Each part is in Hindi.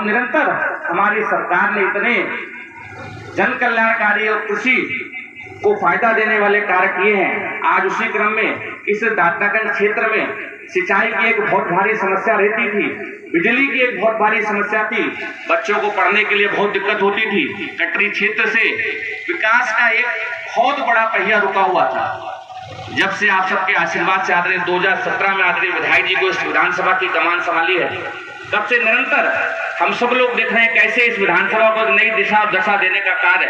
और निरंतर हमारी सरकार ने इतने जन कल्याणकारी और कृषि को फायदा देने वाले कार्य किए हैं। आज उसी क्रम में इस दातागंज क्षेत्र में सिंचाई की एक बहुत भारी समस्या रहती थी, बिजली की एक बहुत भारी समस्या थी, बच्चों को पढ़ने के लिए बहुत दिक्कत होती थी। कटरी क्षेत्र से विकास का एक बहुत बड़ा पहिया रुका हुआ था। जब से आप सबके आशीर्वाद से आदरणीय 2017 में आदरणीय विधायक जी को इस विधानसभा की कमान संभाली है, तब से निरंतर हम सब लोग देख रहे हैं कैसे इस विधानसभा को नई दिशा और दशा देने का कार्य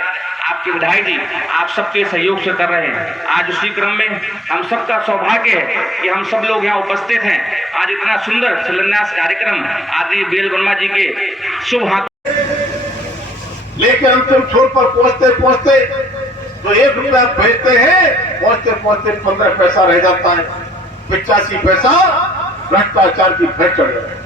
आपके विधायक जी आप सबके सहयोग से कर रहे हैं। आज उसी क्रम में हम सबका सौभाग्य है कि हम सब लोग यहाँ उपस्थित हैं। आज इतना सुंदर शिलान्यास कार्यक्रम आदरणीय बीएल वर्मा जी के शुभ हाथ लेकिन अंतिम छोर पर पहुंचते पहुंचते तो 1 रुपया भेजते हैं, पहुंचते पहुंचते 15 पैसा रह जाता है, 85 पैसा भ्रष्टाचार की भेंट चढ़ रहे हैं।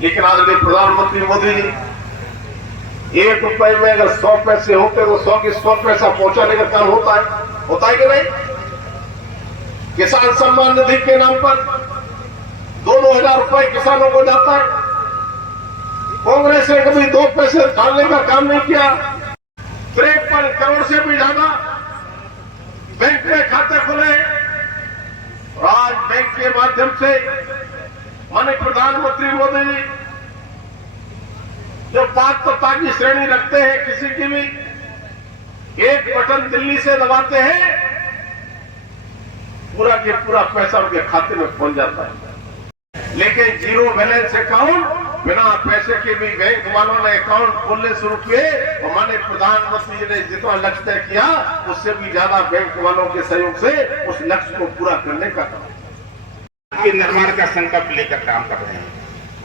लेकिन आदरणीय प्रधानमंत्री मोदी जी 1 रुपए में अगर 100 पैसे होते तो 100 की 100 पैसा पहुंचाने का काम होता है कि नहीं? किसान सम्मान निधि के नाम पर 2,000 रुपए किसानों को जाता है। कांग्रेस ने कभी 2 पैसे डालने का काम नहीं किया। 53 करोड़ से भी ज्यादा बैंक में खाते खुले और आज बैंक के माध्यम से माननीय प्रधानमंत्री मोदी जी जो पात्रता की श्रेणी रखते हैं, किसी की भी एक बटन दिल्ली से दबाते हैं, पूरा के पूरा पैसा उनके खाते में पहुंच जाता है। लेकिन जीरो बैलेंस अकाउंट बिना पैसे के भी बैंक वालों ने अकाउंट खोलने शुरू किए और माननीय प्रधानमंत्री जी ने जितना लक्ष्य तय किया उससे भी ज्यादा बैंक वालों के सहयोग से उस लक्ष्य को पूरा करने का काम के निर्माण का संकल्प लेकर काम कर रहे हैं।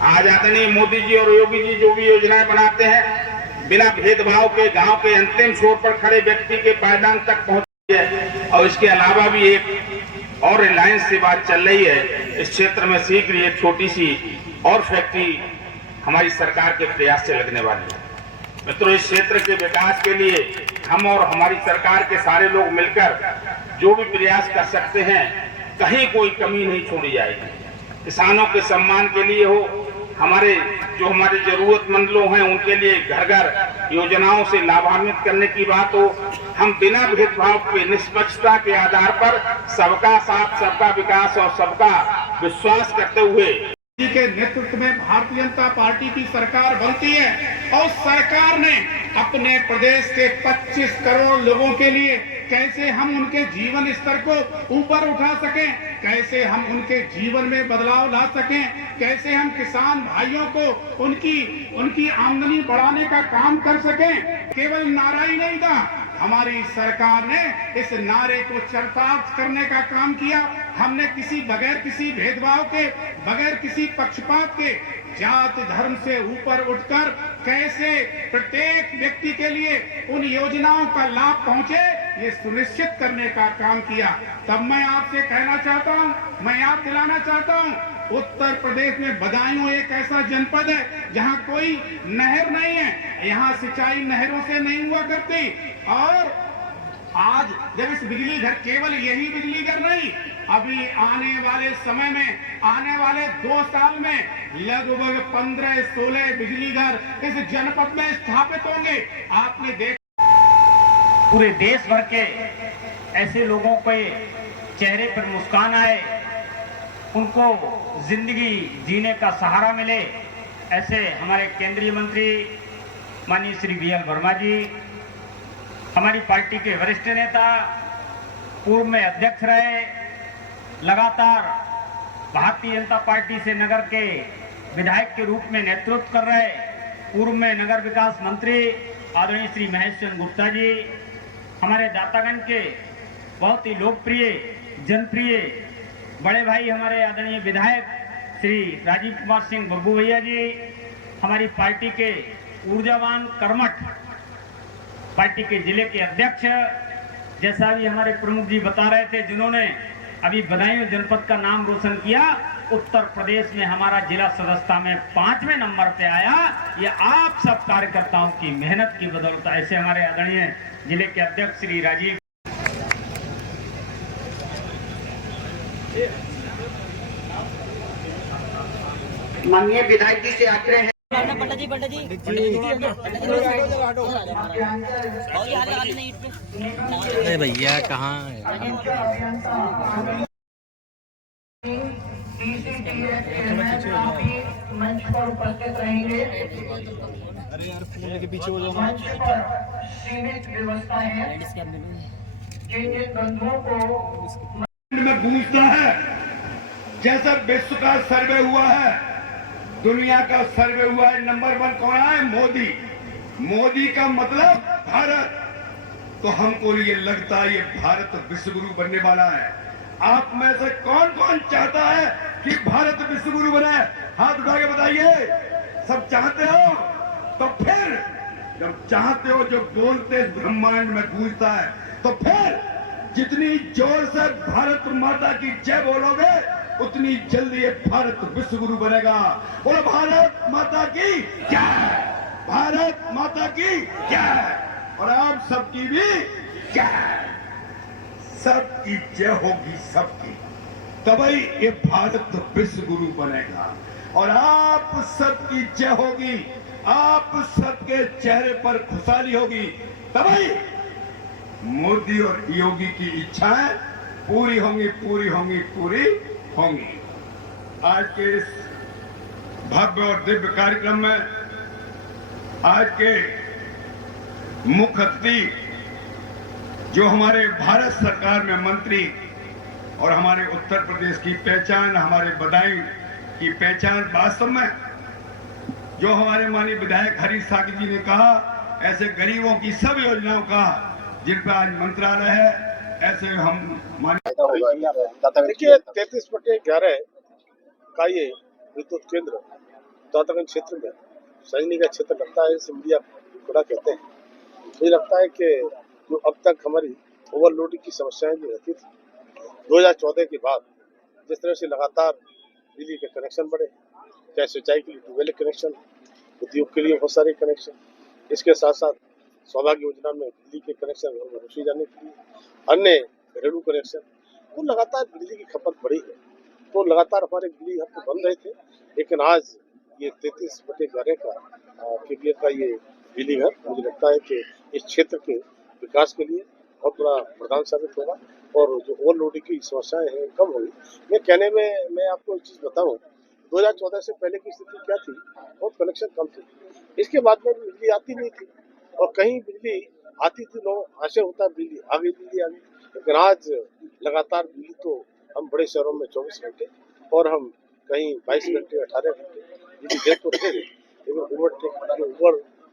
आज आदरणीय मोदी जी और योगी जी जो भी योजनाएं बनाते हैं, बिना भेदभाव के गांव के अंतिम छोर पर खड़े व्यक्ति के पायदान तक पहुंचती है। और इसके अलावा भी एक और रिलायंस से बात चल रही है, इस क्षेत्र में शीघ्र एक छोटी सी और फैक्ट्री हमारी सरकार के प्रयास से लगने वाली है। मित्रों, इस क्षेत्र के विकास के लिए हम और हमारी सरकार के सारे लोग मिलकर जो भी प्रयास कर सकते हैं, कहीं कोई कमी नहीं छोड़ी जाएगी। किसानों के सम्मान के लिए हो, हमारे जरूरतमंद लोग हैं उनके लिए घर घर योजनाओं से लाभान्वित करने की बात हो, हम बिना भेदभाव के निष्पक्षता के आधार पर सबका साथ, सबका विकास और सबका विश्वास करते हुए के नेतृत्व में भारतीय जनता पार्टी की सरकार बनती है और सरकार ने अपने प्रदेश के 25 करोड़ लोगों के लिए कैसे हम उनके जीवन स्तर को ऊपर उठा सकें, कैसे हम उनके जीवन में बदलाव ला सकें, कैसे हम किसान भाइयों को उनकी आमदनी बढ़ाने का काम कर सकें। केवल नारा ही नहीं था, हमारी सरकार ने इस नारे को चरितार्थ करने का काम किया। हमने बगैर किसी भेदभाव के, बगैर किसी पक्षपात के, जाति धर्म से ऊपर उठकर कैसे प्रत्येक व्यक्ति के लिए उन योजनाओं का लाभ पहुंचे, ये सुनिश्चित करने का काम किया। तब मैं आपसे कहना चाहता हूं, मैं याद दिलाना चाहता हूं, उत्तर प्रदेश में बदायूं एक ऐसा जनपद है जहां कोई नहर नहीं है, यहाँ सिंचाई नहरों से नहीं हुआ करती। और आज जब इस बिजली घर, केवल यही बिजली घर नहीं, अभी आने वाले समय में, आने वाले 2 साल में लगभग 15-16 बिजली घर इस जनपद में स्थापित होंगे। आपने देखा पूरे देश भर के ऐसे लोगों के चेहरे पर मुस्कान आए, उनको जिंदगी जीने का सहारा मिले, ऐसे हमारे केंद्रीय मंत्री माननीय श्री बीएल वर्मा जी, हमारी पार्टी के वरिष्ठ नेता, पूर्व में अध्यक्ष रहे, लगातार भारतीय जनता पार्टी से नगर के विधायक के रूप में नेतृत्व कर रहे, पूर्व में नगर विकास मंत्री आदरणीय श्री महेश चंद्र गुप्ता जी, हमारे दातागंज के बहुत ही लोकप्रिय, जनप्रिय बड़े भाई हमारे आदरणीय विधायक श्री राजीव कुमार सिंह बब्बू भैया जी, हमारी पार्टी के ऊर्जावान कर्मठ पार्टी के जिले के अध्यक्ष, जैसा भी हमारे प्रमुख जी बता रहे थे, जिन्होंने अभी बदायूं जनपद का नाम रोशन किया, उत्तर प्रदेश में हमारा जिला सदस्यता में 5वें नंबर पे आया। ये आप सब कार्यकर्ताओं की मेहनत की बदौलत। ऐसे हमारे आदरणीय जिले के अध्यक्ष श्री राजीव, माननीय विधायक जी से आग्रह है पंडित जी अरे भैया कहाँ है? मंच पर उपस्थित रहेंगे। अरे यार फोन के पीछे हो जाओ। मंच पर सीमित व्यवस्था है जिन जिन बंधुओं को में गूंजता है। जैसा विश्व का सर्वे हुआ है, दुनिया का सर्वे हुआ है, नंबर 1 कौन है? मोदी। मोदी का मतलब भारत। तो हमको ये लगता है ये भारत विश्वगुरु बनने वाला है। आप में से कौन कौन चाहता है कि भारत विश्वगुरु बने? हाथ उठा के बताइए। सब चाहते हो? तो फिर जब चाहते हो, जो बोलते ब्रह्मांड में गूंजता है, तो फिर जितनी जोर से भारत माता की जय बोलोगे, उतनी जल्दी ये भारत विश्वगुरु बनेगा। बोलो भारत माता की जय, भारत माता की जय, और आप सबकी भी जय। सबकी जय होगी, सबकी, तभी ये भारत विश्वगुरु बनेगा। और आप सबकी जय होगी, आप सबके चेहरे पर खुशहाली होगी, तभी मोदी और योगी की इच्छाएं पूरी होंगी, पूरी होंगी, पूरी होंगी। आज के इस भव्य और दिव्य कार्यक्रम में आज के मुख्य अतिथि जो हमारे भारत सरकार में मंत्री और हमारे उत्तर प्रदेश की पहचान, हमारे बदायूं की पहचान, वास्तव में जो हमारे माननीय विधायक हरीश साकी जी ने कहा, ऐसे गरीबों की सब योजनाओं का जिन पर आज मंत्रालय है, ऐसे हम देखिए 33/11 का ये विद्युत केंद्र दातागंज क्षेत्र में सजनी का क्षेत्र लगता है, सिमरिया खुड़ा कहते हैं। मुझे लगता है कि जो अब तक हमारी ओवरलोडिंग की समस्याएं जो रहती थी 2014 के बाद, जिस तरह से लगातार बिजली के कनेक्शन बढ़े, चाहे सिंचाई के लिए ट्यूबवेल कनेक्शन, उद्योग के लिए बहुत सारे कनेक्शन, इसके साथ साथ सौभाग्य योजना में बिजली के कनेक्शन और घरों जाने के लिए अन्य घरेलू कनेक्शन, तो लगातार बिजली की खपत बढ़ी है। तो लगातार हमारे बिजली घर तो बंद रहे थे, लेकिन आज ये 33/11 का केवीए का ये बिजली घर मुझे लगता है कि इस क्षेत्र के विकास के लिए बहुत बड़ा वरदान साबित होगा और जो ओवरलोडिंग की समस्याएं हैं कम होगी। मैं कहने में मैं आपको एक चीज बताऊं, 2014 से पहले की स्थिति क्या थी, बहुत कनेक्शन कम थे। इसके बाद में बिजली आती नहीं थी और कहीं बिजली आती थी, लोग आशय होता बिजली आ गई, लेकिन आज लगातार बिजली तो हम बड़े शहरों में 24 घंटे और हम कहीं 22 घंटे 18 घंटे बिजली दे तो रहे, लेकिन ओवर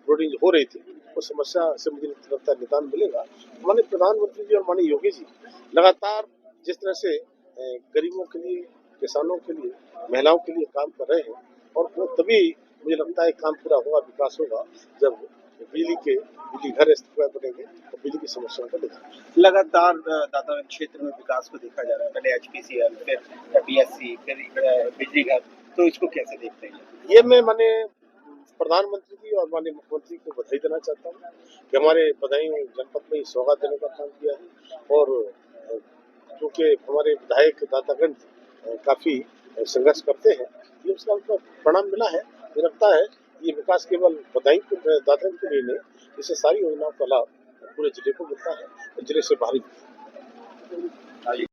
लोडिंग हो रही थी, उस समस्या से मुझे लगता है निदान मिलेगा। माननीय प्रधानमंत्री जी और माननीय योगी जी लगातार जिस तरह से गरीबों के लिए, किसानों के लिए, महिलाओं के लिए काम कर रहे हैं, और वो तभी मुझे लगता है काम पूरा होगा, विकास होगा, जब बिजली घर बनेंगे और बिजली की समस्याओं का निदान। लगातार दातागंज क्षेत्र में विकास को देखा जा रहा है, पहले HPCL, फिर PSC, फिर बिजली घर, तो इसको कैसे देखते हैं? ये मैं माने प्रधानमंत्री जी और माननीय मुख्यमंत्री को बधाई देना चाहता हूँ कि हमारे बदायूं जनपद में सौगात देने का काम किया है, और क्योंकि हमारे विधायक दातागंज काफी संघर्ष करते हैं, ये उसका उनको परिणाम मिला है। मुझे लगता है ये विकास केवल दातागंज के लिए नहीं, इससे सारी योजनाओं का लाभ पूरे जिले को मिलता है, जिले से बाहरी